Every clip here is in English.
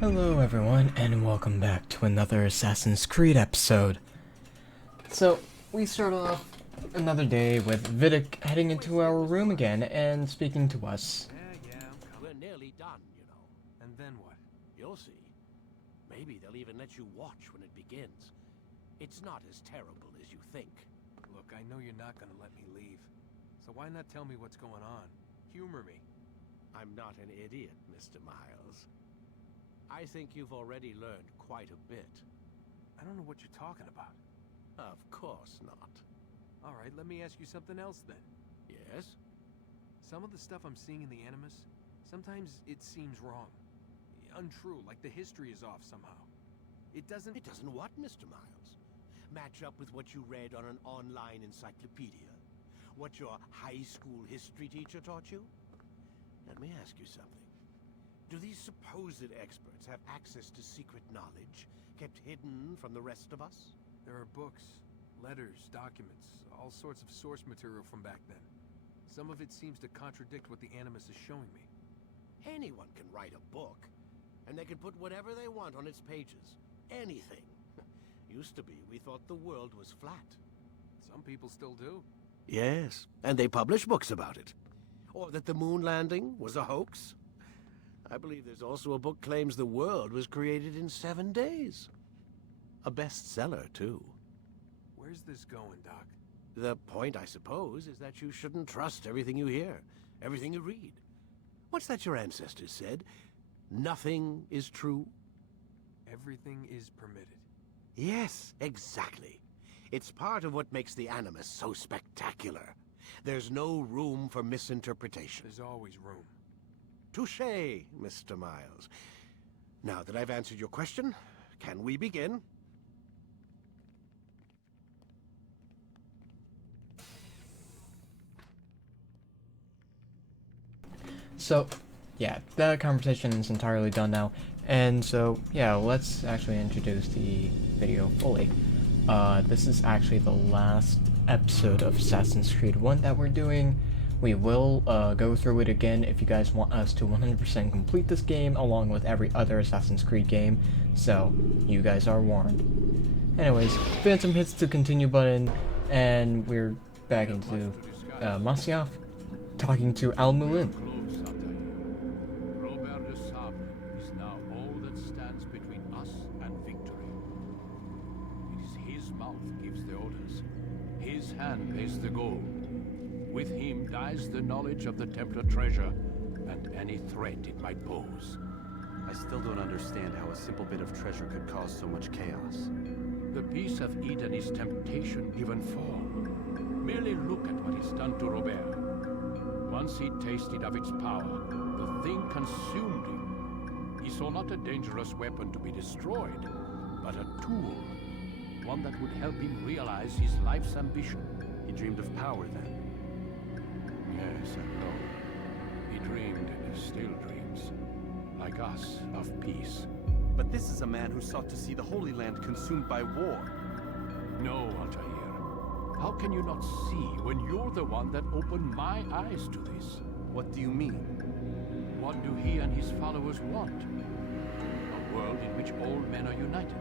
Hello everyone, and welcome back to another Assassin's Creed episode. So, we start off another day with Vidic heading into our room again and speaking to us. We're nearly done, you know. And then what? You'll see. Maybe they'll even let you watch when it begins. It's not as terrible as you think. Look, I know you're not gonna let me leave. So why not tell me what's going on? Humor me. I'm not an idiot, Mr. Miles. I think you've already learned quite a bit. I don't know what you're talking about. Of course not. Alright, let me ask you something else then. Yes? Some of the stuff I'm seeing in the Animus, sometimes it seems wrong. Untrue, like the history is off somehow. It doesn't what, Mr. Miles? Match up with what you read on an online encyclopedia? What your high school history teacher taught you? Let me ask you something. Do these supposed experts have access to secret knowledge, kept hidden from the rest of us? There are books, letters, documents, all sorts of source material from back then. Some of it seems to contradict what the Animus is showing me. Anyone can write a book, and they can put whatever they want on its pages. Anything. Used to be, we thought the world was flat. Some people still do. Yes, and they publish books about it. Or that the moon landing was a hoax. I believe there's also a book claims the world was created in 7 days. A bestseller, too. Where's this going, Doc? The point, I suppose, is that you shouldn't trust everything you hear, everything you read. What's that your ancestors said? Nothing is true? Everything is permitted. Yes, exactly. It's part of what makes the Animus so spectacular. There's no room for misinterpretation. There's always room. Touché, Mr. Miles. Now that I've answered your question, can we begin? So, yeah, that conversation is entirely done now. And so, yeah, let's actually introduce the video fully. This is actually the last episode of Assassin's Creed 1 that we're doing. We will go through it again if you guys want us to 100% complete this game along with every other Assassin's Creed game, so you guys are warned. Anyways, Phantom hits the continue button, and we're back into Masyaf talking to Al Mulin. Robert de Sable is now all that stands between us and victory. It is his mouth gives the orders. His hand pays the gold. With him dies the knowledge of the Templar treasure and any threat it might pose. I still don't understand how a simple bit of treasure could cause so much chaos. The peace of Eden is temptation given form. Merely look at what is done to Robert. Once he tasted of its power, the thing consumed him. He saw not a dangerous weapon to be destroyed, but a tool. One that would help him realize his life's ambition. He dreamed of power then. Yes, I know. He dreamed and still dreams. Like us, of peace. But this is a man who sought to see the Holy Land consumed by war. No, Altaïr. How can you not see when you're the one that opened my eyes to this? What do you mean? What do he and his followers want? A world in which all men are united.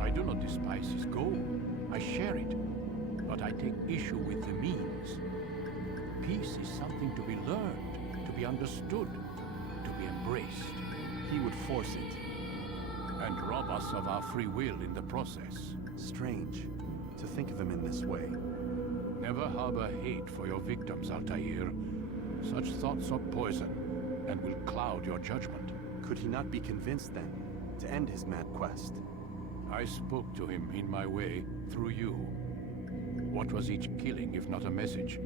I do not despise his goal. I share it. But I take issue with the means. Peace is something to be learned, to be understood, to be embraced. He would force it. And rob us of our free will in the process. Strange to think of him in this way. Never harbor hate for your victims, Altaïr. Such thoughts are poison, and will cloud your judgment. Could he not be convinced then to end his mad quest? I spoke to him in my way, through you. What was each killing if not a message?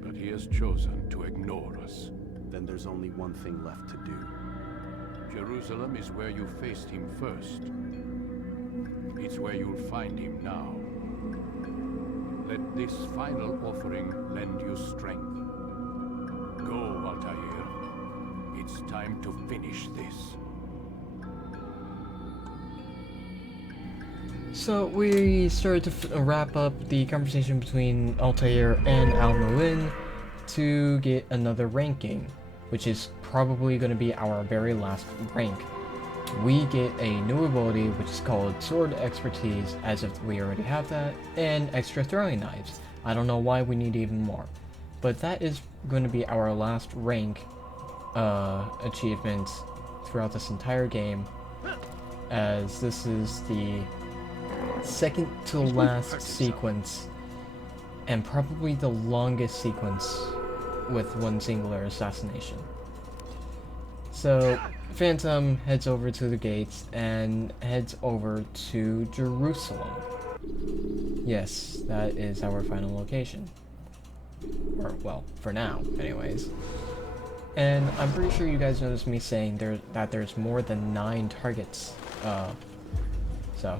But he has chosen to ignore us. Then there's only one thing left to do. Jerusalem is where you faced him first. It's where you'll find him now. Let this final offering lend you strength. Go, Altaïr. It's time to finish this. So we started to wrap up the conversation between Altaïr and Al Mulin to get another ranking, which is probably going to be our very last rank. we get a new ability which is called Sword Expertise, as if we already have that, and extra throwing knives. I don't know why we need even more. But that is going to be our last rank achievement throughout this entire game, as this is the second to last sequence, and probably the longest sequence with one singular assassination. So, Phantom heads over to the gates and heads over to Jerusalem. Yes, that is our final location. Or, well, for now, anyways. And I'm pretty sure you guys noticed me saying that there's more than 9 targets, so.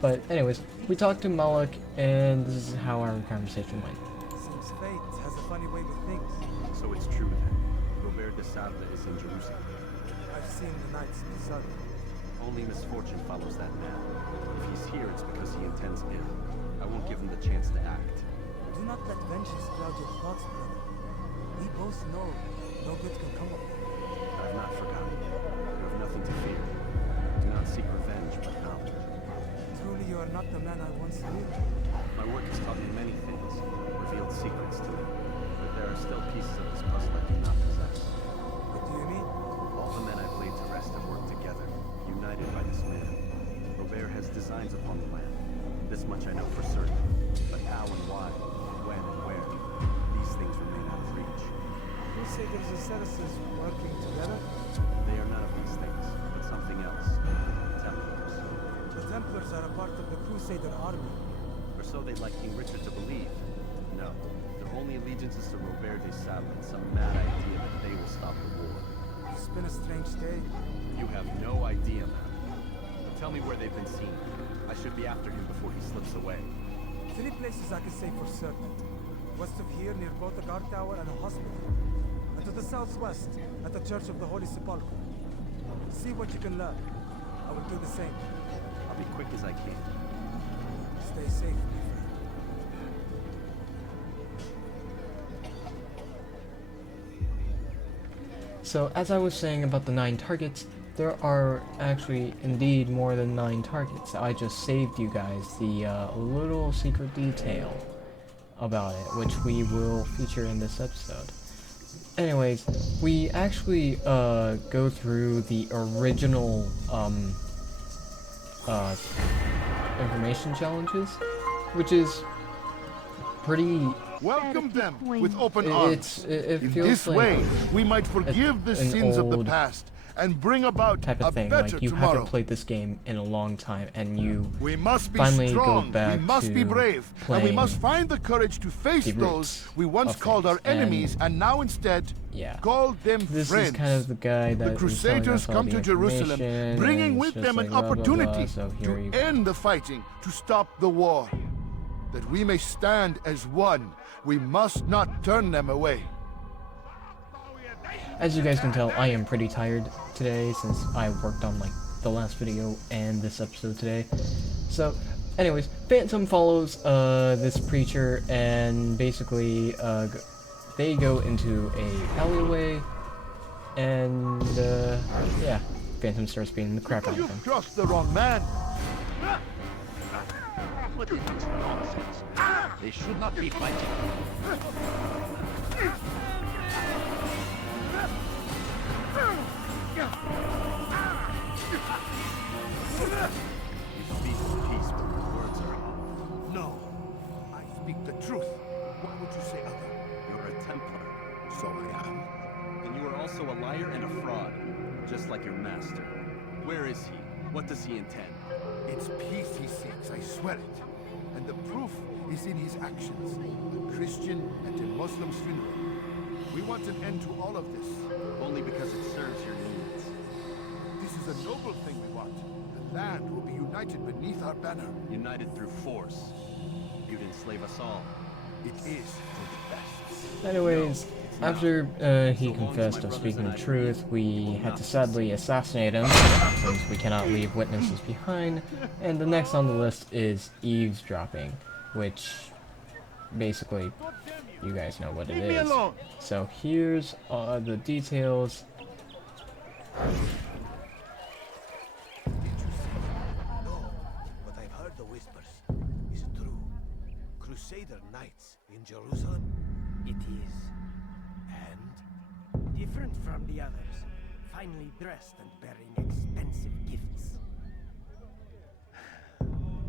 But anyways, we talked to Malik, and this is how our conversation went. Seems fate has a funny way with things. So it's true then. Robert de Sable is in Jerusalem. I've seen the knights in the sun. Only misfortune follows that man. If he's here, it's because he intends ill. I won't give him the chance to act. Do not let vengeance cloud your thoughts, brother. We both know no good can come of it. I've not forgotten. You have nothing to fear. Do not seek revenge, but knowledge. Truly, you are not the man I once knew. My work has taught me many things, revealed secrets to me. But there are still pieces of this puzzle I do not possess. What do you mean? All the men I've laid to rest have worked together, united by this man. Robert has designs upon the land. This much I know for certain. But how and why, when and where, these things remain out of reach. Crusaders and Saracens working together? They are none of these things, but something else. Templars. The Templars are a part of the Crusader army. Or so they'd like King Richard to believe. No, their only allegiance is to Robert de Sable and some mad idea that they will stop the war. It's been a strange day. You have no idea, man. Tell me where they've been seen. I should be after him before he slips away. 3 places I can say for certain. West of here, near both the guard tower and a hospital. And to the southwest, at the Church of the Holy Sepulchre. See what you can learn. I will do the same. I'll be quick as I can. Stay safe, my friend. So, as I was saying about the 9 targets, there are actually indeed more than 9 targets. I just saved you guys the little secret detail about it, which we will feature in this episode. Anyways, we actually go through the original information challenges, which is pretty. Welcome them with open It arms. feels In this like way, we might forgive the an sins of the old past and bring about type a of thing. better Like, you tomorrow. haven't played this game in a long time, and you We must be finally strong. go back We must be to brave, and we must playing find the courage to face the those roots we once of called our things, and enemies, and now instead yeah. call them This friends. is kind of the guy that The is telling Crusaders us all come the to Jerusalem, information, bringing and with it's them just an like blah, blah, blah, opportunity so here you to end the fighting, to stop the war. That we may stand as one, we must not turn them away. As you guys can tell, I am pretty tired today since I worked on like the last video and this episode today. So, anyways, Phantom follows this preacher, and basically they go into a alleyway, and yeah, Phantom starts beating the crap out of You've him. crossed the wrong man. What is this nonsense? They should not be fighting. You speak with peace, but your words are hollow. No, I speak the truth. Why would you say other? You're a Templar. So I am. Then you are also a liar and a fraud, just like your master. Where is he? What does he intend? It's peace he seeks, I swear it. And the proof is in his actions. A Christian and a Muslim's funeral. We want an end to all of this. Only because it serves your needs. This is a noble thing we want. The land will be united beneath our banner. United through force. You'd enslave us all. It is for the best. Anyways, after he confessed of speaking the truth, we had to sadly assassinate him, since we cannot leave witnesses behind, and the next on the list is eavesdropping, which, basically, you guys know what it is. So here's the details. Crusader Knights in Jerusalem? It is. And? Different from the others. Finely dressed and bearing expensive gifts.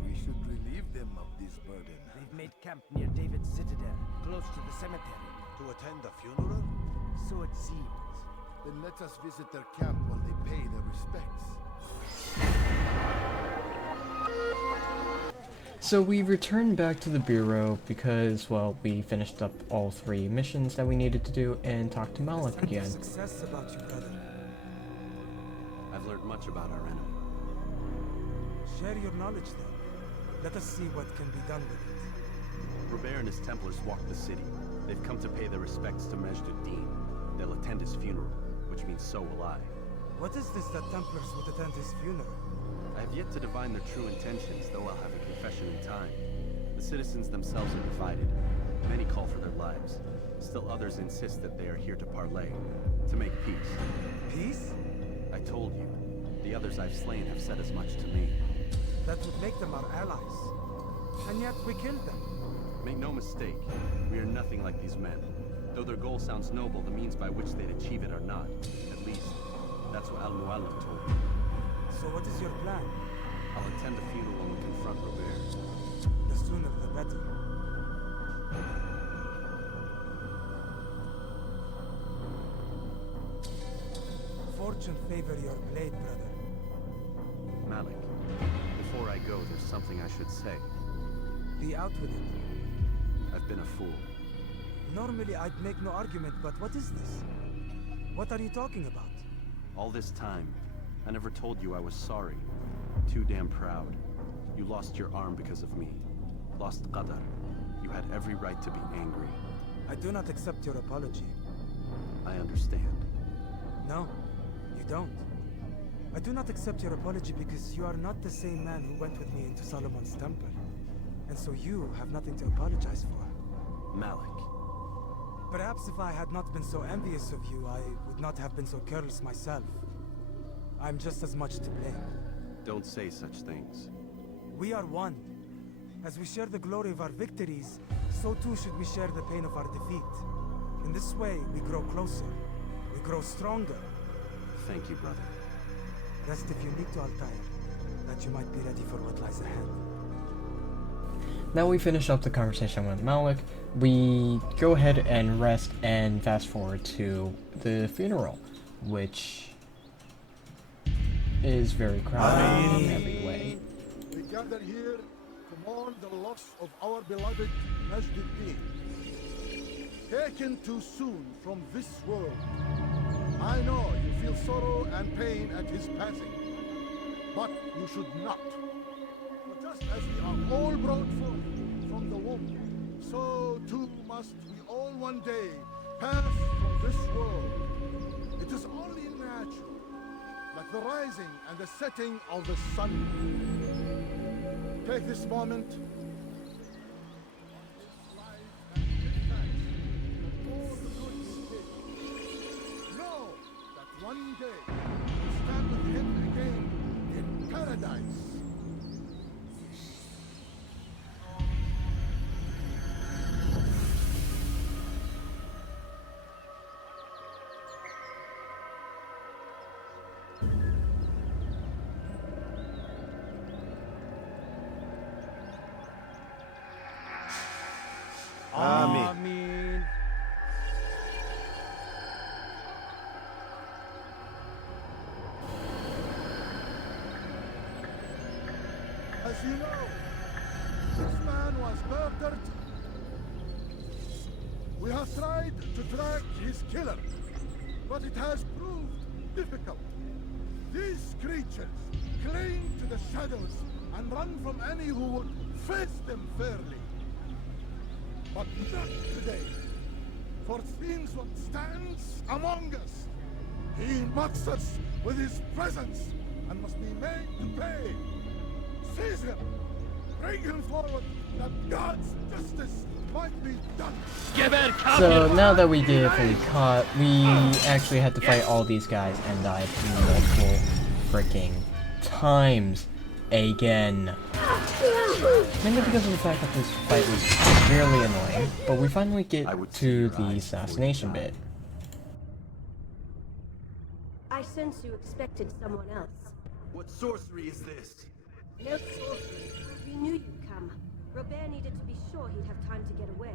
We should relieve them of this burden. They've made camp near David's citadel, close to the cemetery. To attend the funeral? So it seems. Then let us visit their camp while they pay their respects. So we returned back to the Bureau because, well, we finished up all 3 missions that we needed to do and talked to Malik again. Success about you, brother. I've learned much about our enemy. Share your knowledge then. Let us see what can be done with it. Robert and his Templars walk the city. They've come to pay their respects to Majd-ud-Din. They'll attend his funeral, which means so will I. What is this that Templars would attend his funeral? I have yet to divine their true intentions, though I'll have a confession in time. The citizens themselves are divided. Many call for their lives. Still others insist that they are here to parley, to make peace. Peace? I told you. The others I've slain have said as much to me. That would make them our allies. And yet we killed them. Make no mistake, we are nothing like these men. Though their goal sounds noble, the means by which they'd achieve it are not. At least, that's what Al-Mu'allim told me. So what is your plan? I'll attend the funeral and confront Robert. The sooner the better. Fortune favor your blade, brother. Malik, before I go, there's something I should say. Be out with it. I've been a fool. Normally I'd make no argument, but what is this? What are you talking about? All this time, I never told you I was sorry. Too damn proud. You lost your arm because of me. Lost Qadar. You had every right to be angry. I do not accept your apology. I understand. No, you don't. I do not accept your apology because you are not the same man who went with me into Solomon's temple. And so you have nothing to apologize for. Malik. Perhaps if I had not been so envious of you, I would not have been so careless myself. I'm just as much to blame. Don't say such things. We are one. As we share the glory of our victories, so too should we share the pain of our defeat. In this way, we grow closer. We grow stronger. Thank you, brother. Rest if you need to, Altaïr, that you might be ready for what lies ahead. Now we finish up the conversation with Malik, we go ahead and rest and fast forward to the funeral, which is very crowded in every way. We gather here to mourn the loss of our beloved Majd-ud-Din, taken too soon from this world. I know you feel sorrow and pain at his passing, but you should not. For just as we are all brought forth from the womb, so too must we all one day pass from this world. It is only natural, like the rising and the setting of the sun. Take this moment. One day, we'll stand with him again in paradise. Amen. As you know, this man was murdered. We have tried to track his killer, but it has proved difficult. These creatures cling to the shadows and run from any who would face them fairly. But not today, for since what stands among us, he mocks us with his presence and must be made to pay. Seize him! Bring him forward, that God's justice might be done! So now that we get fully caught, we actually had to fight all these guys and died multiple freaking times. again. Mainly because of the fact that this fight was severely annoying, but we finally get to the assassination bit. I sense you expected someone else. What sorcery is this? No sorcery. We knew you'd come. Robert needed to be sure he'd have time to get away.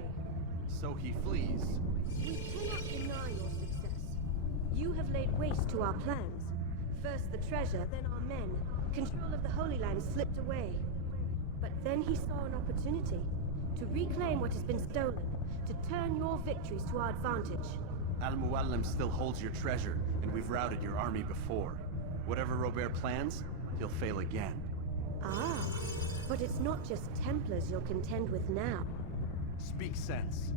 So he flees. We cannot deny your success. You have laid waste to our plans. First the treasure, then our men. Control of the Holy Land slipped away. But then he saw an opportunity to reclaim what has been stolen, to turn your victories to our advantage. Al-Muallim still holds your treasure, and we've routed your army before. Whatever Robert plans, he'll fail again. Ah, but it's not just Templars you'll contend with now. Speak sense.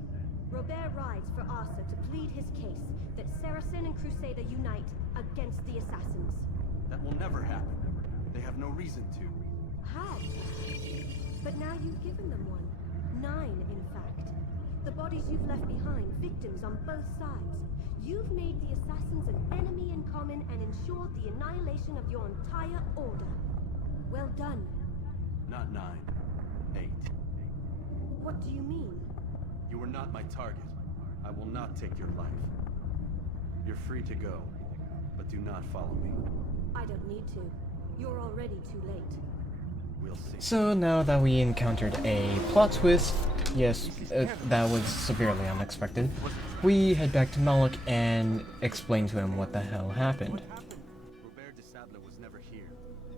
Robert rides for Arthur to plead his case that Saracen and Crusader unite against the Assassins. That will never happen. They have no reason to. Have? But now you've given them one. 9, in fact. The bodies you've left behind, victims on both sides. You've made the Assassins an enemy in common and ensured the annihilation of your entire order. Well done. Not 9. 8. What do you mean? You are not my target. I will not take your life. You're free to go, but do not follow me. I don't need to. You're already too late. We'll see. So now that we encountered a plot twist, yes, that was severely unexpected, we head back to Malik and explain to him what the hell happened. Robert de Sable was never here.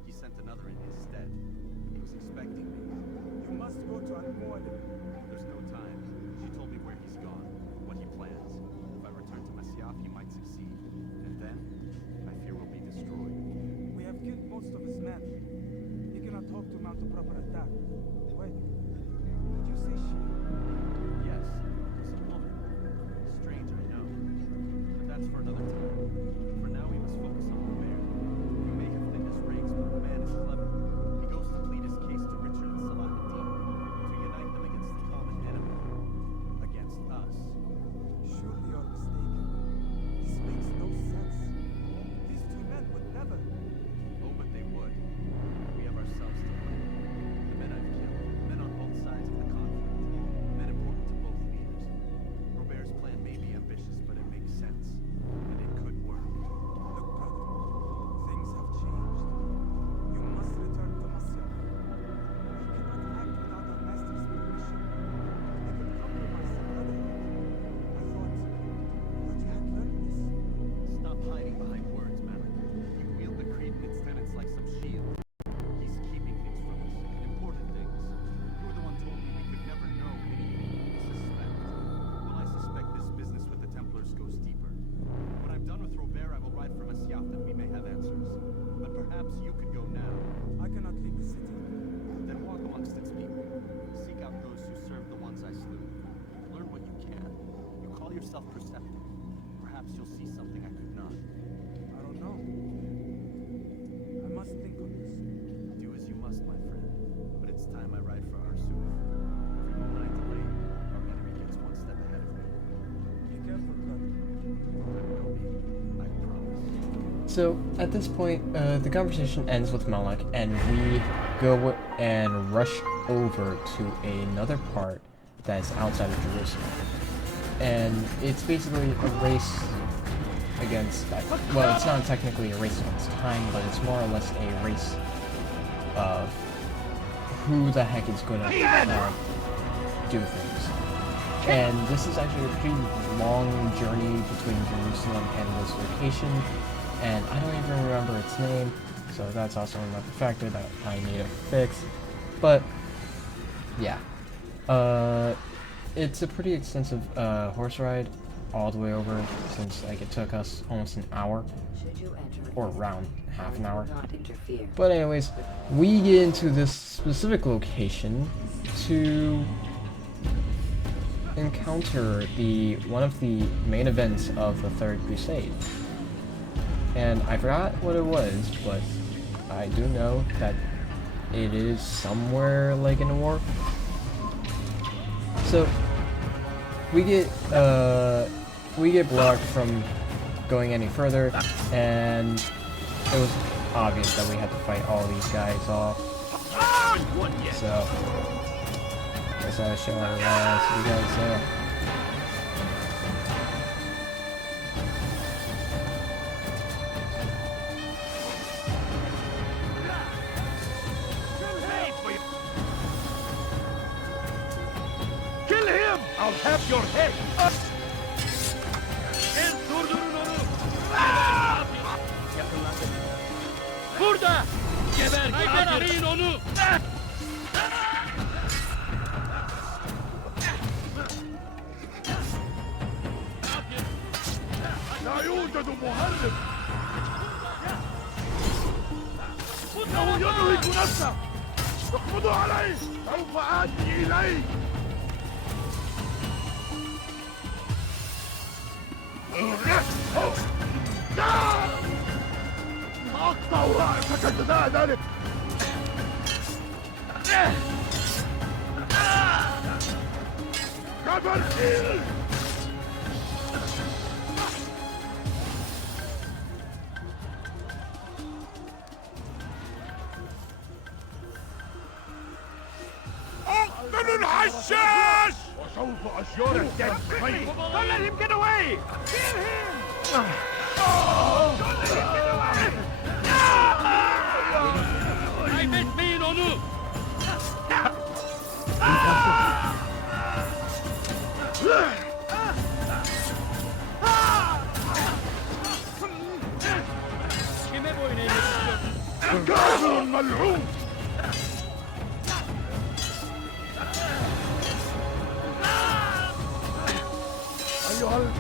He sent another in his stead. He was expecting me. You must go to Al-Muallim. There's no time. She told me where he's gone, what he plans. If I return to Masyaf, he might succeed. And then, I fear we'll be destroyed. We have killed most of his men. He cannot hope to mount a proper attack. Wait, did you say she? Yes, it's a woman. Strange, I know. But that's for another time. For now, we must focus on Robert. We may have thinned his ranks, but the man is clever. He goes to plead his case to Richard and Salahuddin, to unite them against the common enemy. Against us. Surely you're mistaken. This makes no sense. These two men would never. Oh, but they would. We have ourselves to blame. The men I've killed, men on both sides of the conflict, men important to both leaders. Robert's plan may be ambitious, but it makes sense. And it could work. Look, brother, things have changed. You must return to Masyaf. We cannot act without our master's permission. It could compromise the brotherhood. I thought you had learned this. Stop hiding behind words, Malik. You wield the creed and its tenets like some shield. He's keeping things from us, important things. You're the one told me we could never know anything. Suspect. Well, I suspect this business with the Templars goes deeper. When I'm done with Robert, I will ride for Masyaf and we may have answers. But perhaps you could go now. I cannot leave the city. Then walk amongst its people. Seek out those who serve the ones I slew. Learn what you can. You call yourself perceptive. Perhaps you'll see something I could not. I don't know. I must think on this. Do as you must, my friend. But it's time I ride for Arsuf. Every moment I delay, our enemy gets one step ahead of me. Be careful, brother. There will be, I promise. So, at this point, the conversation ends with Malik, and we go and rush over to another part that's outside of Jerusalem. And it's basically a race against, well, it's not technically a race against time, but it's more or less a race of who the heck is going to do things. And this is actually a pretty long journey between Jerusalem and this location, and I don't even remember its name, so that's also another factor that I need to fix. But yeah, it's a pretty extensive horse ride all the way over, since like it took us almost an hour, or around half an hour. But anyways, we get into this specific location to encounter one of the main events of the Third Crusade. And I forgot what it was, but I do know that it is somewhere like in a war. So we get blocked from going any further, and it was obvious that we had to fight all these guys off. haven't won yet. So, guess I shall see you guys there. Kill him! I'll have your head! Burada! Geber! Kaybetmeyin onu! لا يوجد مهرب! إنه ينهك نفسه! اقبضوا عليه! سوف آتي إليه! أقطع رأسك جزاء ذلك! كبرتي! اقتلوا الحشاش! وسوف أشير الدم خير! Don't let him get away! Kill him! Don't let him get away! Kaybetmeyin onu! Kime boyun eğmek istiyorsun? كافر ملعون! أيها لن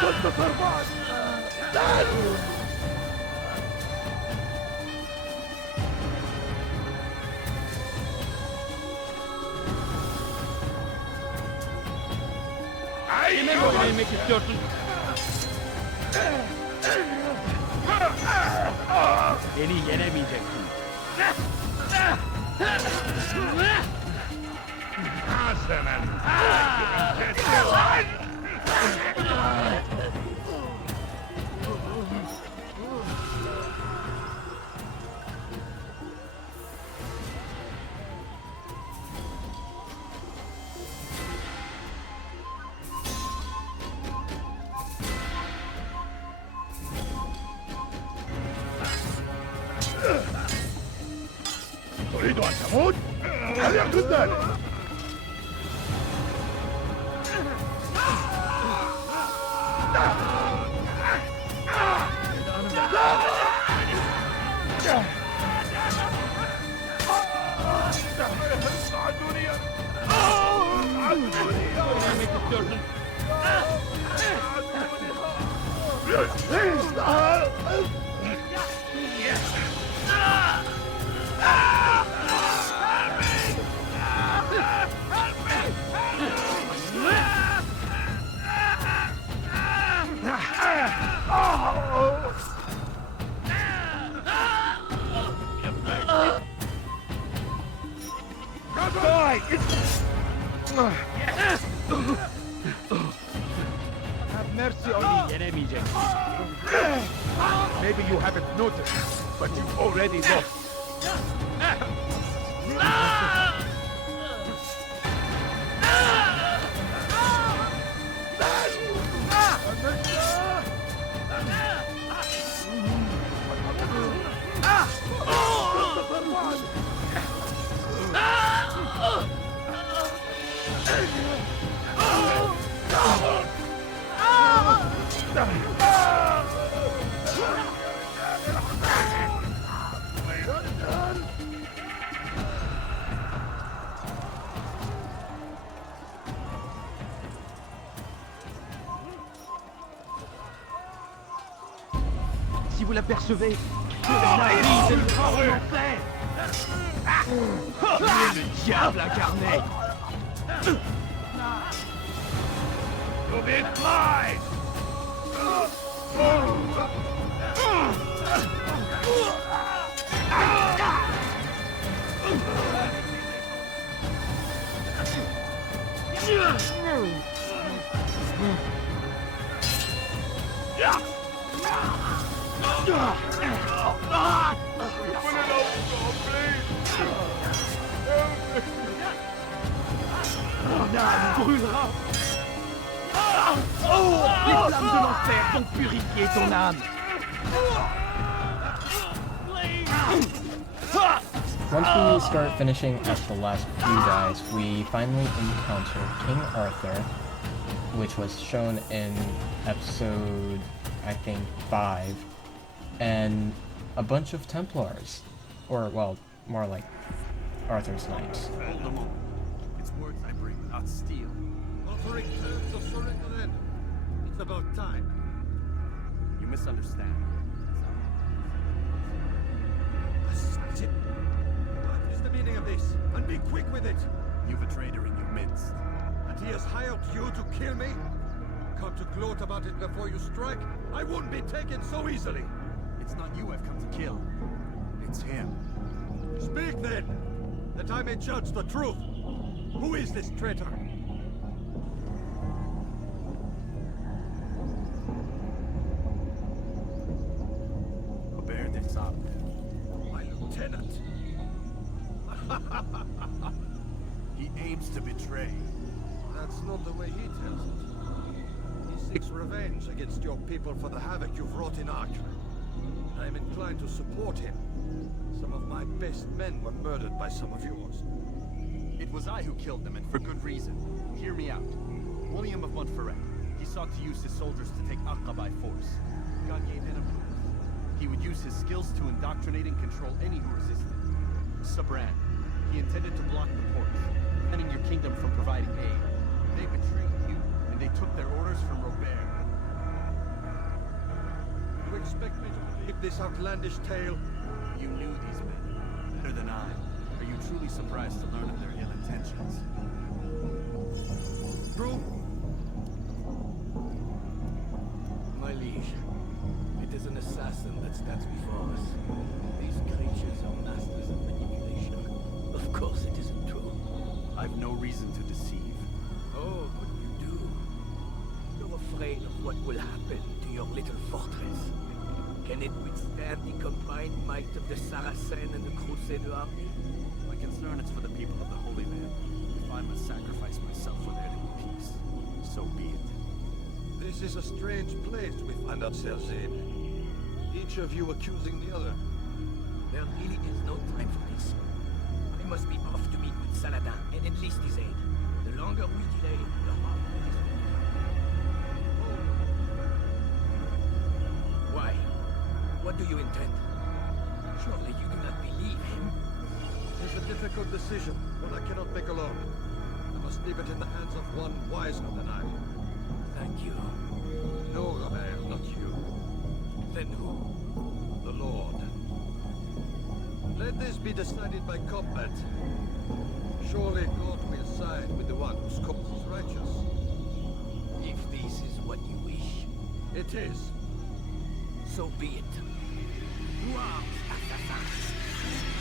تنتصر بعد! Kime boyun eğmek istiyorsun? Beni yenemeyeceksin. حسنا تريد أن تموت؟ هل يكن ذلك؟ Have mercy on me, yenemeyeceksin. Maybe you haven't noticed, but you've already lost. Si vous l'apercevez, c'est le corps en enfer. Il est le diable incarné. You'll be fine. Mon âme brûlera. Oh, les flammes de l'enfer vont purifier ton âme. Once we start finishing at the last few guys, we finally encounter King Arthur, which was shown in episode, I think, 5, and a bunch of Templars, or, well, more like Arthur's Knights. Hold a moment. It's words I bring, not steel. Offering terms of surrender then. It's about time. You misunderstand. Assassin! What is the meaning of this? And be quick with it! You've a traitor in your midst. And he has hired you to kill me? Come to gloat about it before you strike? I won't be taken so easily! It's not you I've come to kill. It's him. Speak then, that I may judge the truth. Who is this traitor? Robert de Sable. My lieutenant. He aims to betray. That's not the way he tells it. He seeks revenge against your people for the havoc you've wrought in Ark. I am inclined to support him. Some of my best men were murdered by some of yours. It was I who killed them, and for good reason. Hear me out. William of Montferrat. He sought to use his soldiers to take Acre by force. Garnier then approved. He would use his skills to indoctrinate and control any who resisted. Sabran. He intended to block the ports, preventing your kingdom from providing aid. They betrayed you, and they took their orders from Robert. You expect me to believe this outlandish tale? You knew these men better than I. Are you truly surprised to learn of their ill intentions? True? My liege, it is an assassin that stands before us. These creatures are masters of manipulation. Of course it isn't true. I've no reason to deceive. Oh, but you do. You're afraid of what will happen to your little fortress. Can it withstand the combined might of the Saracen and the Crusader army? My concern is for the people of the Holy Land. If I must sacrifice myself for there to be peace, so be it. This is a strange place we find ourselves in. Each of you accusing the other. There really is no time for this. I must be off to meet with Saladin and enlist his aid. The longer we delay, the harder it is. Why? What do you intend? Surely you do not believe him. It is a difficult decision, one I cannot make alone. I must leave it in the hands of one wiser than I. Thank you. No, Robert, not you. Then who? The Lord. Let this be decided by combat. Surely God will side with the one whose cause is righteous. If this is what you wish, It is. so be it. To arms, assassins!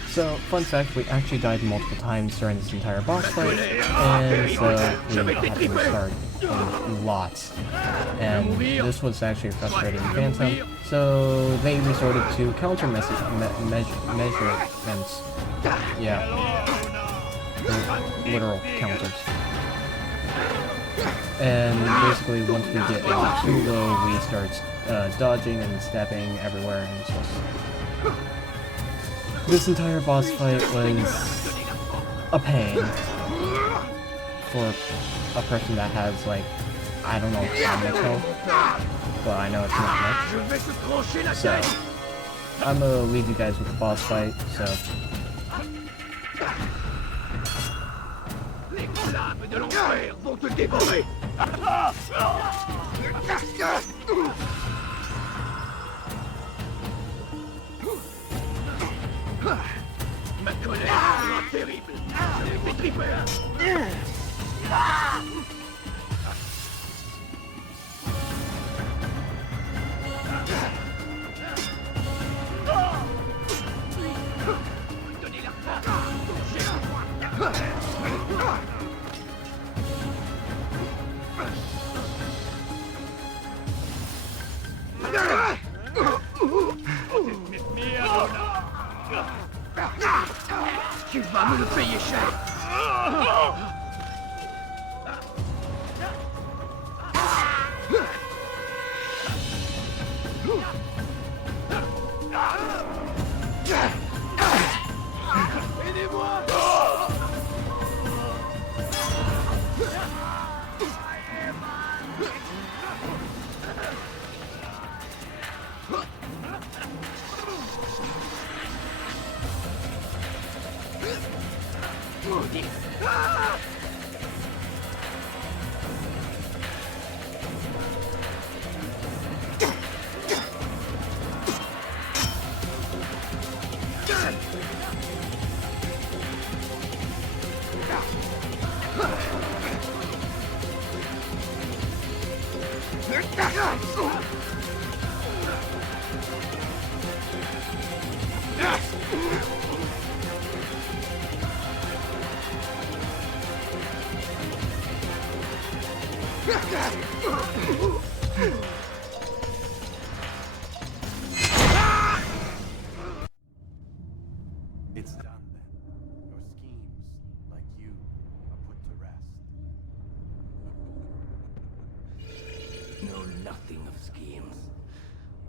So, fun fact, we actually died multiple times during this entire boss fight, and so we had to restart lots. And this was actually frustrating Phantom, so they resorted to counter measurements. Yeah. Literal counters. And basically, once we get too low, we start dodging and stepping everywhere, and it's just... This entire boss fight was a pain for a person that has, like, I don't know how much health, but I know it's not much. So, I'm gonna leave you guys with the boss fight, so... Les flammes de l'enfer vont te dévorer. Ma colère sera terrible. Je les pétrifère. Donnez la force. Touchez-la. vas me le payer cher. Aidez-moi! It's done then. Your schemes, like you, are put to rest. Know nothing of schemes.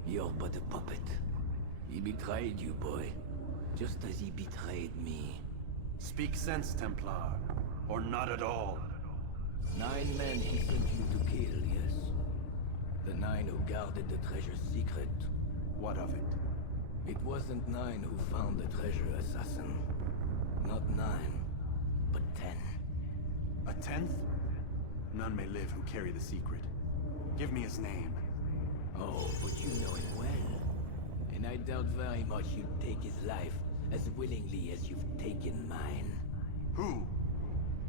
You're but a puppet. He betrayed you, boy. Just as he betrayed me. Speak sense, Templar. Or not at all. 9 men he sent you to kill, yes? The 9 who guarded the treasure's secret. What of it? It wasn't 9 who found the treasure, assassin. Not 9, but 10. A 10th? None may live who carry the secret. Give me his name. Oh, but you know him well. And I doubt very much you'd take his life as willingly as you've taken mine. Who?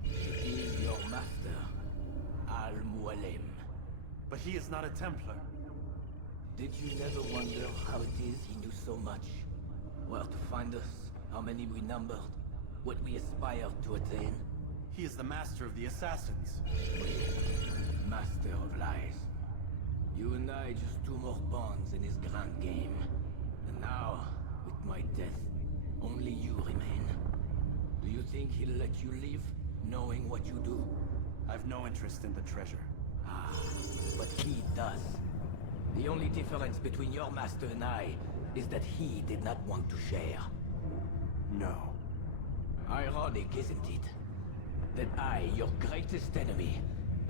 It is your master, Al-Mualim. But he is not a Templar. Did you never wonder how it is he knew so much? Where to find us, how many we numbered, what we aspired to attain? He is the master of the assassins. Master of lies. You and I just 2 more pawns in his grand game. And now, with my death, only you remain. Do you think he'll let you live, knowing what you do? I've no interest in the treasure. Ah, but he does. The only difference between your master and I is that he did not want to share. No. Ironic, isn't it? That I, your greatest enemy,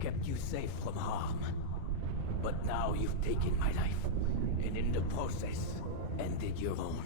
kept you safe from harm. But now you've taken my life, and in the process, ended your own.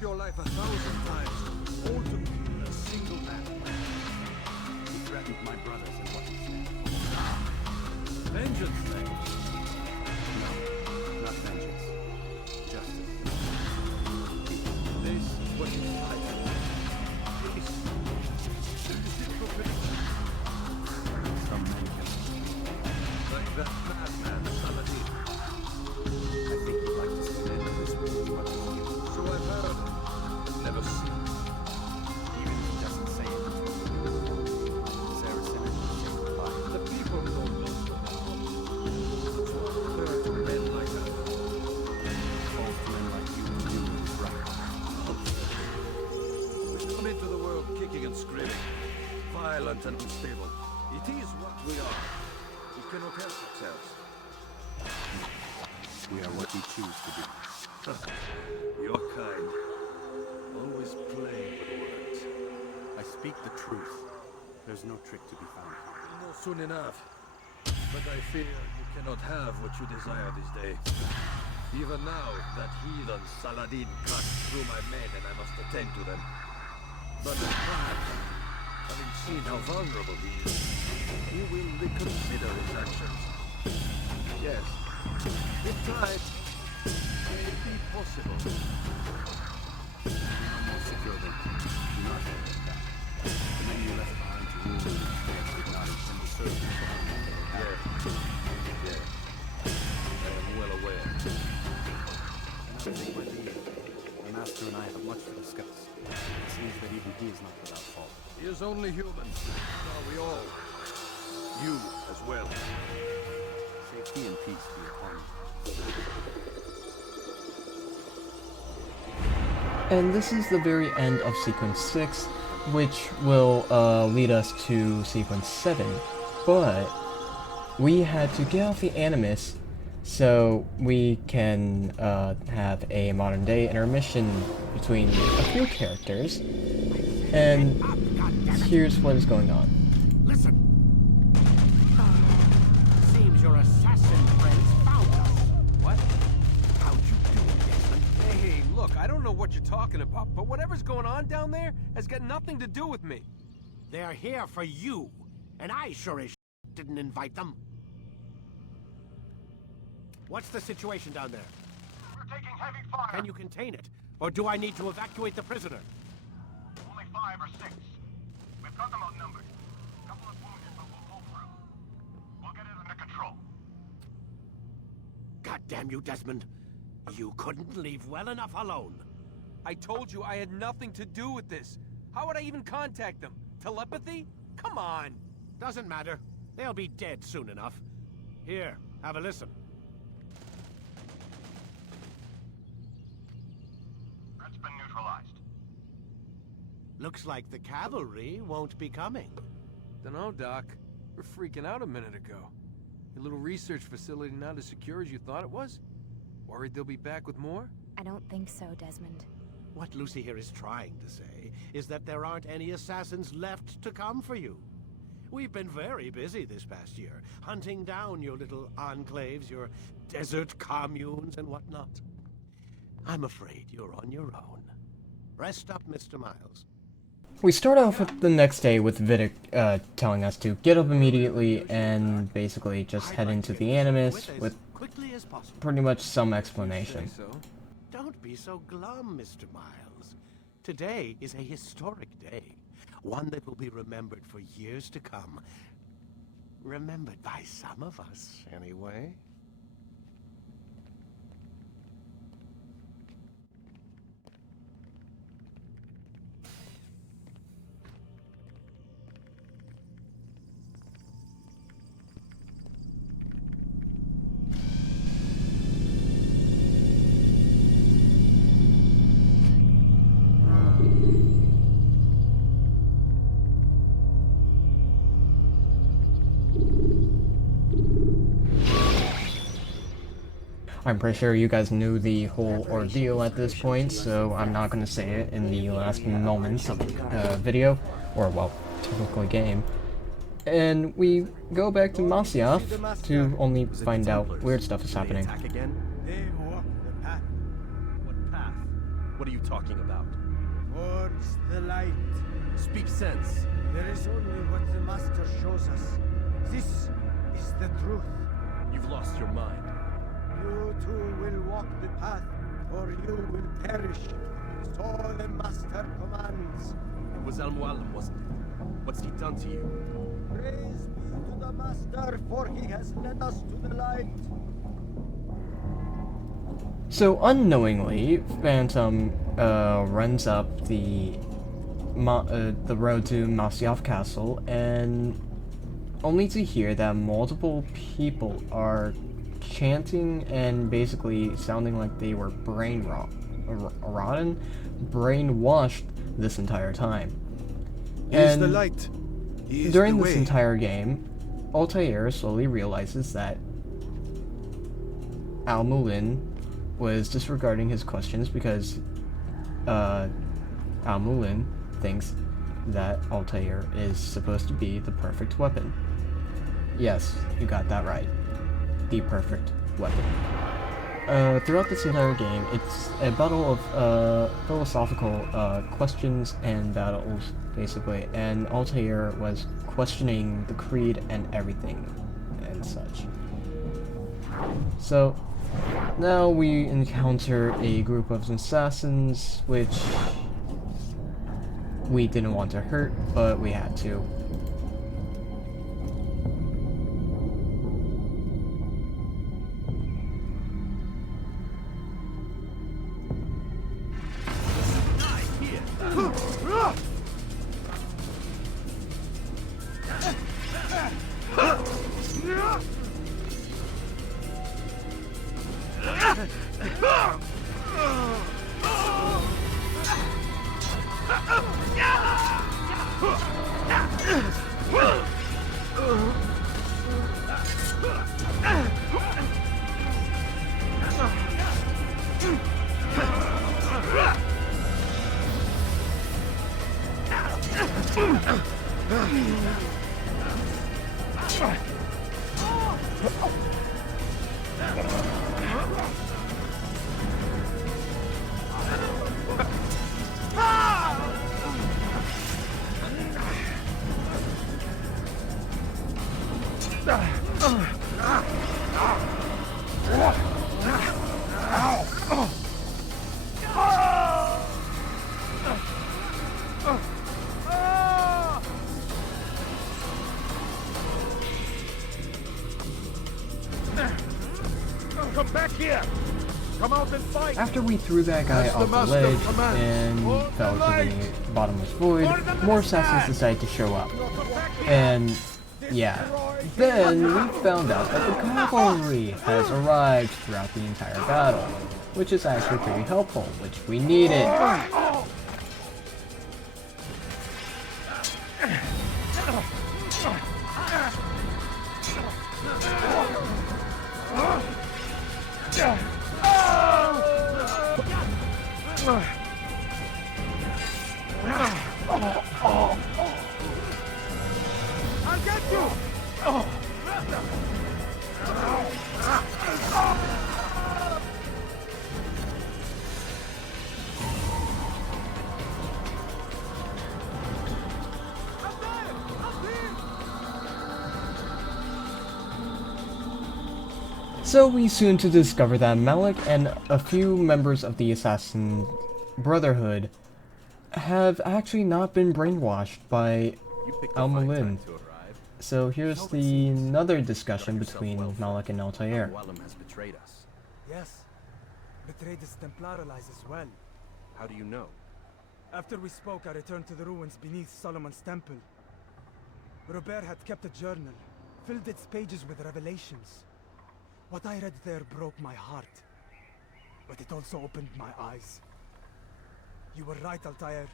Your life 1,000 times, all to kill a single man. He threatened my brothers and what he said. Vengeance, then? No, not vengeance. Justice. This is what you fight for. Peace. Is it for peace? Some men can. Like that madman, Saladin. I think he'd like to see the end of this war as much as you. So I've heard. Never seen. Even if he doesn't say it. Saracen and The people don't want to. Hurt men like that. false to men like you and do what is right. We come into the world kicking and screaming. Violent and unstable. It is what we are. We cannot help ourselves. We are what we choose to be. Your kind. Always playing with words. I speak the truth. There's no trick to be found. We'll know soon enough. But I fear you cannot have what you desire this day. Even now, that heathen Saladin cuts through my men and I must attend to them. But perhaps, having seen how vulnerable he is, he will reconsider his actions. Yes, in time, may be possible. It seems that even he is not without fault. He is only human. So are we all. You as well. Safety and peace be upon you. And this is the very end of Sequence 6, which will lead us to Sequence 7. But we had to get off the Animus so we can have a modern day intermission between a few characters. And here's what is going on. Listen. Seems your assassin friends found us. What? How'd you do it, Desmond? Hey, look, I don't know what you're talking about, but whatever's going on down there has got nothing to do with me. They're here for you, and I sure as didn't invite them. What's the situation down there? We're taking heavy fire. Can you contain it? Or do I need to evacuate the prisoner? Only 5 or 6. We've got them outnumbered. A couple of wounded, but we'll pull through. We'll get it under control. God damn you, Desmond. You couldn't leave well enough alone. I told you I had nothing to do with this. How would I even contact them? Telepathy? Come on. Doesn't matter. They'll be dead soon enough. Here, have a listen. Threat's been neutralized. Looks like the cavalry won't be coming. Dunno, Doc. We're freaking out a minute ago. Your little research facility not as secure as you thought it was? Worried they'll be back with more? I don't think so, Desmond. What Lucy here is trying to say is that there aren't any assassins left to come for you. We've been very busy this past year, hunting down your little enclaves, your desert communes and whatnot. I'm afraid you're on your own. Rest up, Mr. Miles. We start off with the next day with Vidic telling us to get up immediately and basically just head into the Animus with pretty much some explanation. Don't be so glum, Mr. Miles. Today is a historic day. One that will be remembered for years to come. Remembered by some of us, anyway. I'm pretty sure you guys knew the whole ordeal at this point, so I'm not going to say it in the last moments of the video, or well, technically game. And we go back to Masyaf to only find out weird stuff is happening. Attack again? They walk the path What path? What are you talking about? towards the light. Speak sense. There is only what the Master shows us. This is the truth. You've lost your mind. You too will walk the path, or you will perish. So the Master commands. It was Al-Mualim, wasn't it? What's he done to you? Praise be to the Master, for he has led us to the light. So unknowingly, Phantom runs up the road to Masyaf Castle, and only to hear that multiple people are chanting and basically sounding like they were brainwashed this entire time. Here's the light. He is During the this way. entire game, Altaïr slowly realizes that Al-Mulin was disregarding his questions because Al-Mulin thinks that Altaïr is supposed to be the perfect weapon. Yes, you got that right. The perfect weapon. Throughout this entire game, it's a battle of philosophical questions and battles, basically, and Altaïr was questioning the creed and everything and such. So, now we encounter a group of assassins, which we didn't want to hurt, but we had to. Come back here! Come out and fight! After we threw that guy off the ledge and fell to the bottomless void, more assassins decided to show up. And yeah, then we found out that the cavalry has arrived throughout the entire battle, which is actually pretty helpful, which we needed. I'll get you! So we soon to discover that Malik and a few members of the Assassin Brotherhood have actually not been brainwashed by Al-Mulin. So here's another discussion between Malik and Altaïr. has betrayed us. Yes. Betrayed his Templar allies as well. How do you know? After we spoke, I returned to the ruins beneath Solomon's temple. Robert had kept a journal, filled its pages with revelations. What I read there broke my heart, but it also opened my eyes. You were right, Altaïr.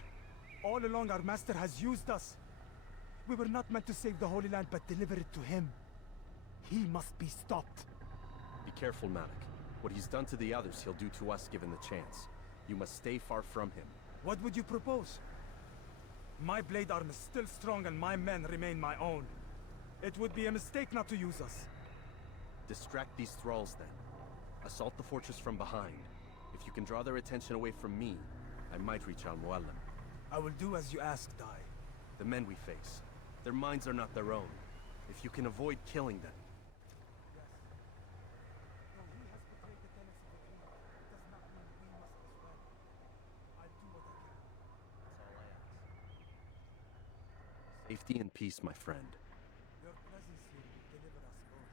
All along our master has used us. We were not meant to save the Holy Land, but deliver it to him. He must be stopped. Be careful, Malik. What he's done to the others, he'll do to us given the chance. You must stay far from him. What would you propose? My blade arm is still strong and my men remain my own. It would be a mistake not to use us. Distract these thralls then. Assault the fortress from behind. If you can draw their attention away from me, I might reach Al-Mualim. I will do as you ask, Dai. The men we face, their minds are not their own. If you can avoid killing them. Yes. Though he has betrayed the tenets of the king, it does not mean we must as well. I'll do what I can. That's all I ask. Safety and peace, my friend. Your presence here will deliver us both.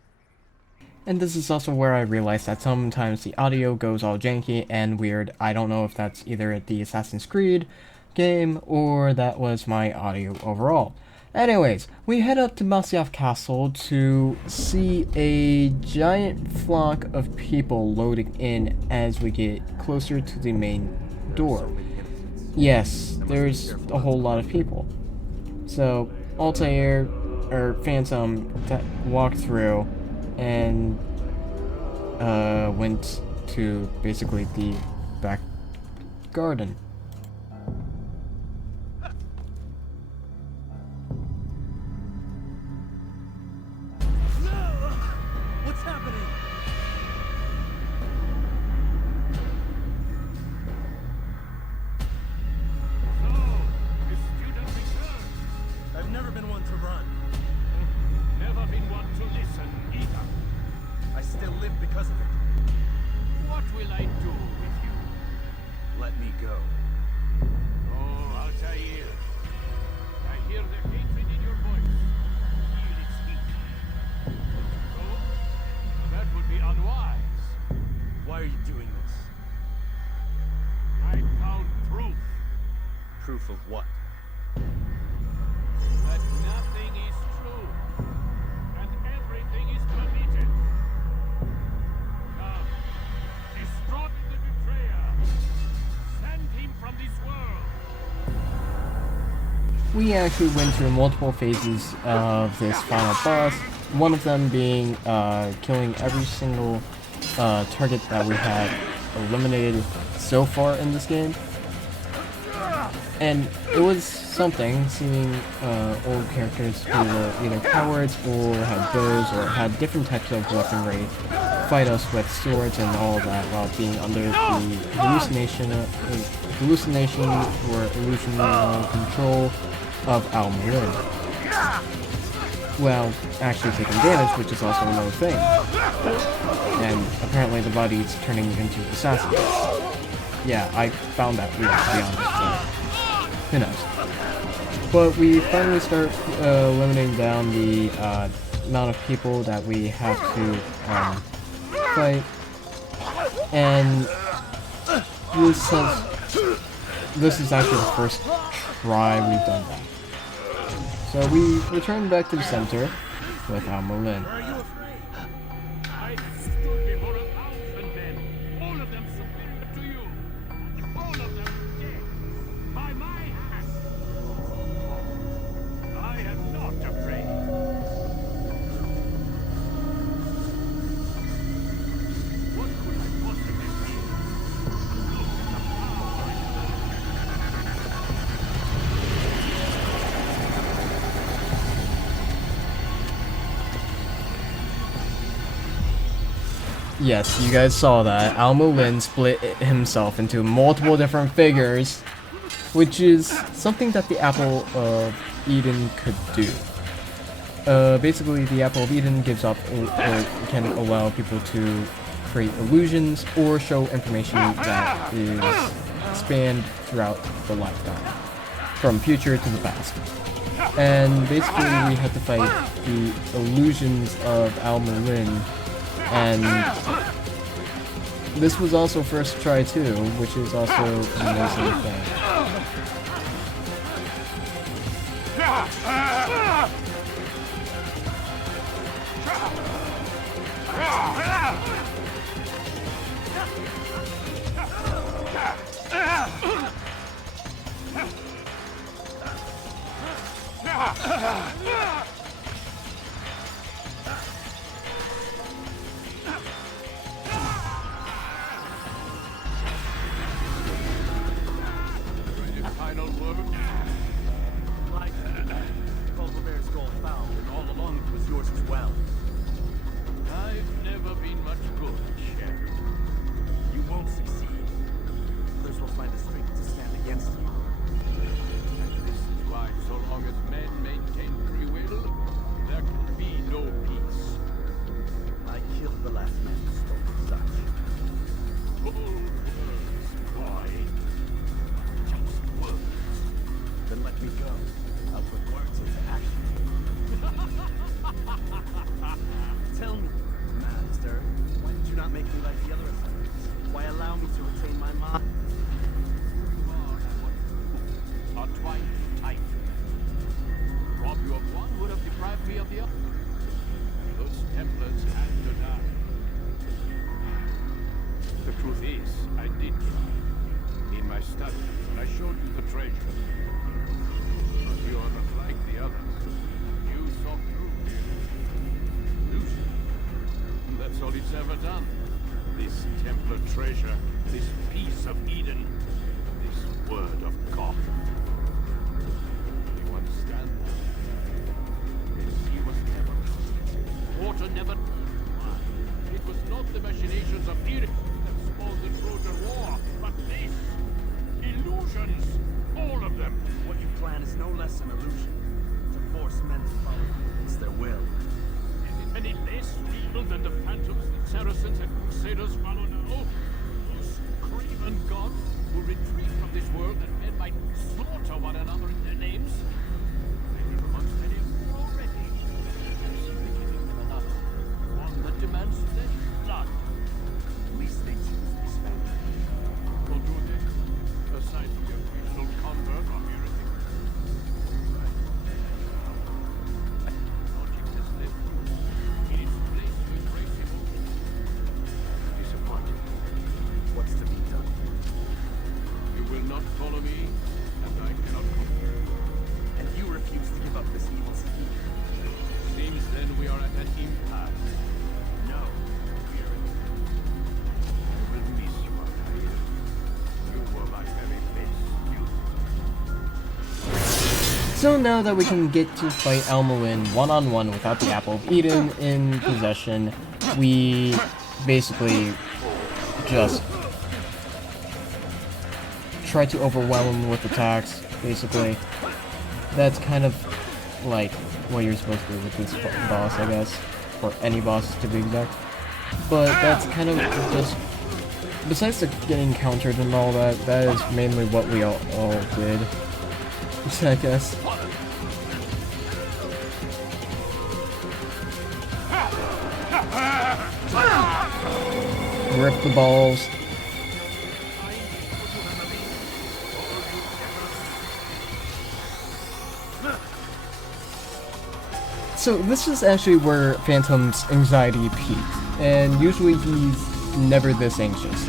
And this is also where I realized that sometimes the audio goes all janky and weird. I don't know if that's either the Assassin's Creed game or that was my audio overall. Anyways, we head up to Masyaf Castle to see a giant flock of people loading in as we get closer to the main door. Yes, there's a whole lot of people. So, Altaïr, or Phantom, walked through and went to basically the back garden. What's happening? The student returns. I've never been one to run. Never been one to listen either. I still live because of it. What will I do with you? Let me go. Proof of what? That nothing is true, and everything is permitted. Come, destroy the betrayer. Send him from this world. We actually went through multiple phases of this final boss, one of them being killing every single target that we had eliminated so far in this game. And it was something seeing old characters who were either cowards or had bows or had different types of weaponry fight us with swords and all of that while being under the hallucination or illusion control of Al-Mulin. Well, actually taking damage, which is also another thing. And apparently the body's turning into assassins. Yeah, I found that weird, to be honest, but who knows. But we finally start eliminating down the amount of people that we have to fight. And this is actually the first try we've done that. So we return back to the center with Al-Mulin. I stood before 1,000 men. All of them superior to you. All of them dead. By my hand. I am not afraid. What could I possibly fear? Yes, you guys saw that. Al-Mulin split himself into multiple different figures, which is something that the Apple of Eden could do. Basically, the Apple of Eden gives up or can allow people to create illusions or show information that is spanned throughout the lifetime, from future to the past. And basically, we had to fight the illusions of Al-Mulin. And this was also first try too, which is also an amazing thing. Final word. Like Robert's goal found, and all along it was yours as well. I've never been much good, Sheriff. You won't succeed. Others will find the strength to stand against you. And this is why, so long as men maintain free will, there can be no peace. I killed the last man who spoke such. Bold words, boy. Just words. Then let me go. I'll put words into action. Tell me, Master, why did you not make me like the other assassins? Why allow me to retain my mind? Are twice tight. Rob you of one would have deprived me of the other. Those Templars had to die. The truth is, I did try. In my study, I showed you the treasure. But you are not like the others. You saw through illusion. That's all it's ever done. This Templar treasure, this piece of Eden, this word of God. You understand that? The sea was never calm. Water never... Why? It was not the machinations of Eden that spawned the Trojan War, but this! Illusions! All of them! What you plan is no less an illusion. To force men to follow against their will. Is it any less real than the phantoms that Saracens and Crusaders follow now? Those craven gods who retreat from this world that men might slaughter one another in their names? Maybe amongst many of you already. Simply giving them another. One that demands their blood. At least they choose this family. Or do they? Aside from the occasional convert or mere an impasse. No appearance. I will miss you, Altaïr. You were my very best student. So now that we can get to fight Almalin one-on-one without the Apple of Eden in possession, we basically just try to overwhelm him with attacks, basically. That's kind of like what you're supposed to do with this boss, I guess. Or any boss, to be exact. But that's kind of just... Besides the getting countered and all that, that is mainly what we all did, I guess. Rip the balls. So this is actually where Phantom's anxiety peaked, and usually he's never this anxious.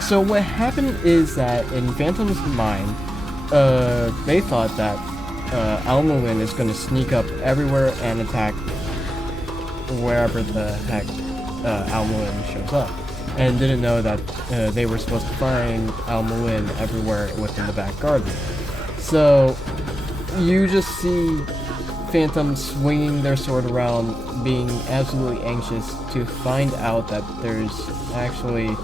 So what happened is that in Phantom's mind, they thought that Almalin is going to sneak up everywhere and attack wherever the heck Almalin shows up, and didn't know that they were supposed to find Almalin everywhere within the back garden. So you just see Phantom swinging their sword around, being absolutely anxious to find out that there's actually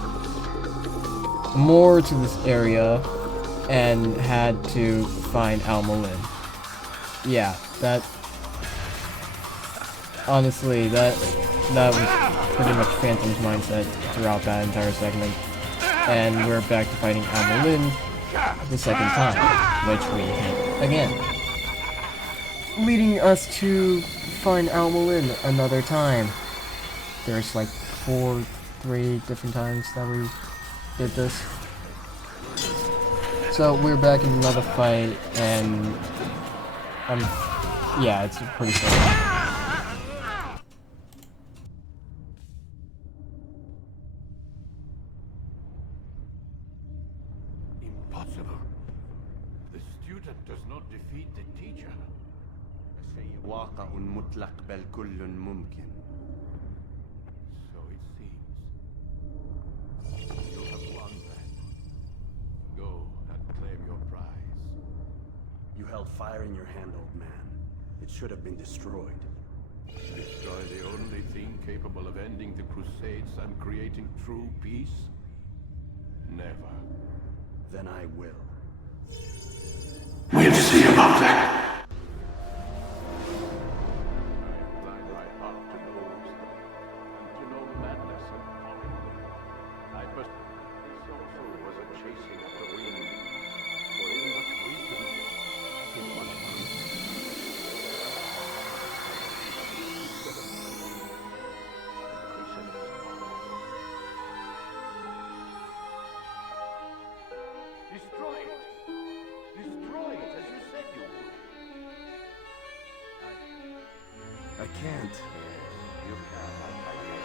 more to this area, and had to find Almalin. Yeah, that... Honestly, that was pretty much Phantom's mindset throughout that entire segment. And we're back to fighting Almalin the second time, which we hit again. Leading us to find Almalin another time. There's like 3 different times that we did this. So we're back in another fight, and yeah, it's pretty simple. Impossible. The student does not defeat the teacher. شيء واقع مطلق بل كل ممكن. So it seems. You have won then. Go and claim your prize. You held fire in your hand, old man. It should have been destroyed. Destroy the only thing capable of ending the Crusades and creating true peace? Never. Then I will. We'll see about that. Incline my heart to know wisdom, and to know madness and folly. I must... This also was a chasing of the wind, for in much wisdom, in much truth. Destroy it! Destroy it, as you said you would! I can't. You can, Altaïr.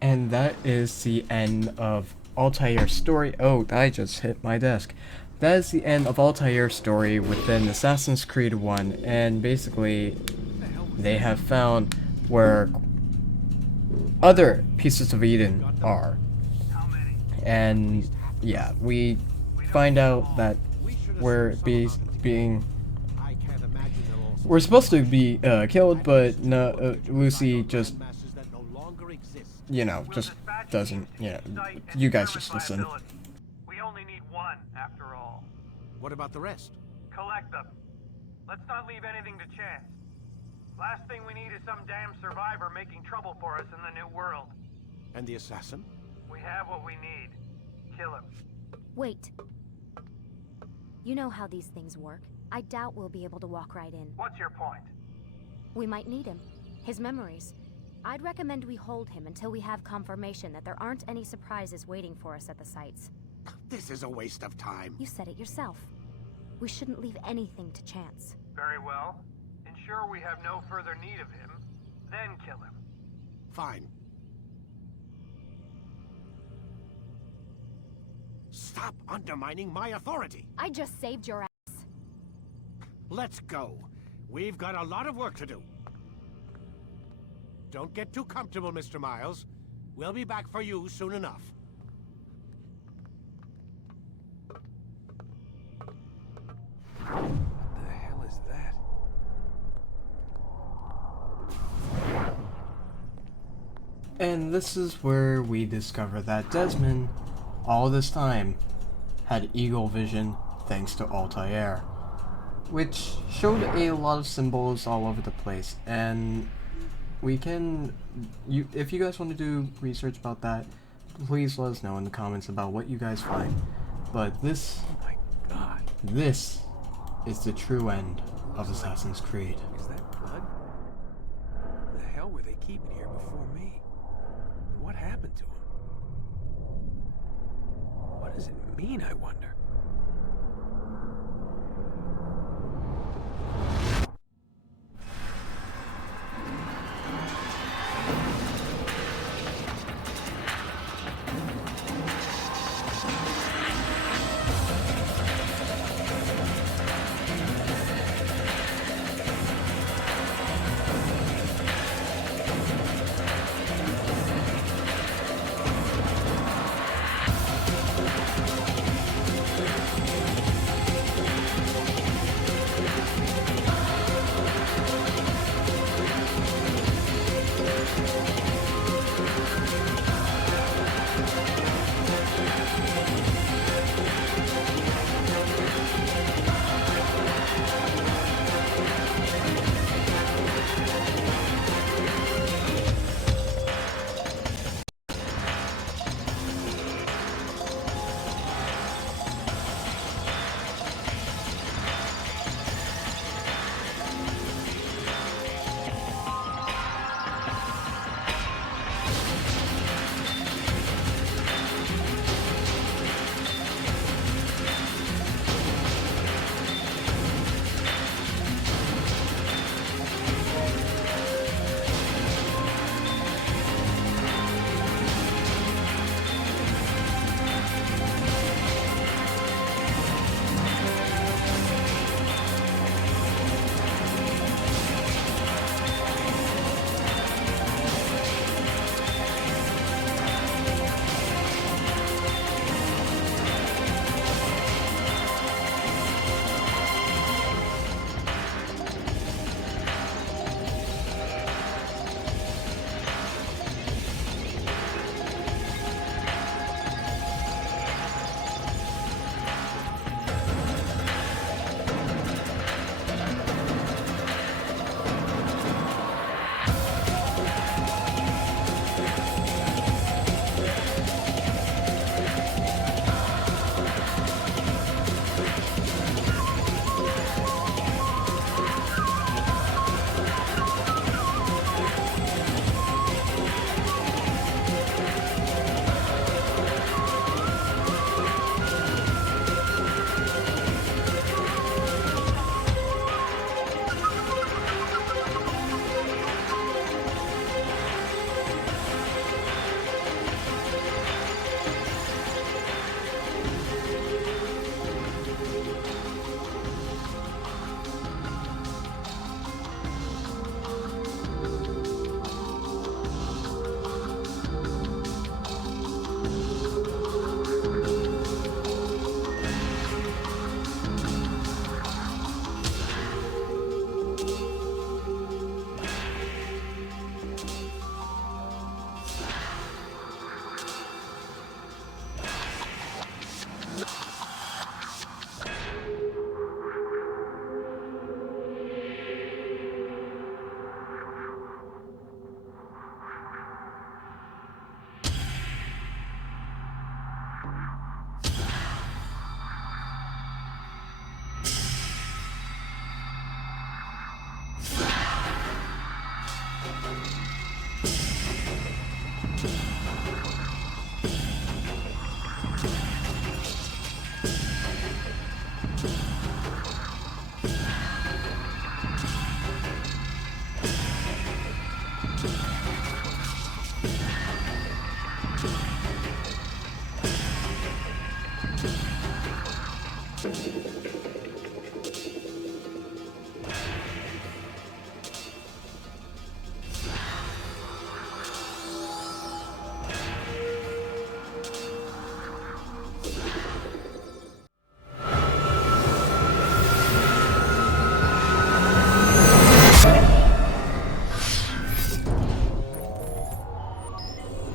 And that is the end of Altair's story. Oh, I just hit my desk. That is the end of Altair's story within Assassin's Creed 1, and basically they have found where other pieces of Eden are. And yeah, we find out that we're being we're supposed to be killed, but no, Lucy just, you know, just doesn't, you guys just listen. We only need one, after all. What about the rest? Collect them. Let's not leave anything to chance. Last thing we need is some damn survivor making trouble for us in the new world. And the assassin? We have what we need. Kill him. Wait. You know how these things work. I doubt we'll be able to walk right in. What's your point? We might need him. His memories. I'd recommend we hold him until we have confirmation that there aren't any surprises waiting for us at the sites. This is a waste of time. You said it yourself. We shouldn't leave anything to chance. Very well. Ensure we have no further need of him, then kill him. Fine. Stop undermining my authority! I just saved your ass. Let's go. We've got a lot of work to do. Don't get too comfortable, Mr. Miles. We'll be back for you soon enough. What the hell is that? And this is where we discover that Desmond, all this time, had eagle vision thanks to Altaïr, which showed a lot of symbols all over the place. And we can, if you guys want to do research about that, please let us know in the comments about what you guys find. But this, Oh my god. this is the true end of Assassin's Creed. Is that blood? The hell were they keeping here before me? And what happened to him? What does it mean, I wonder?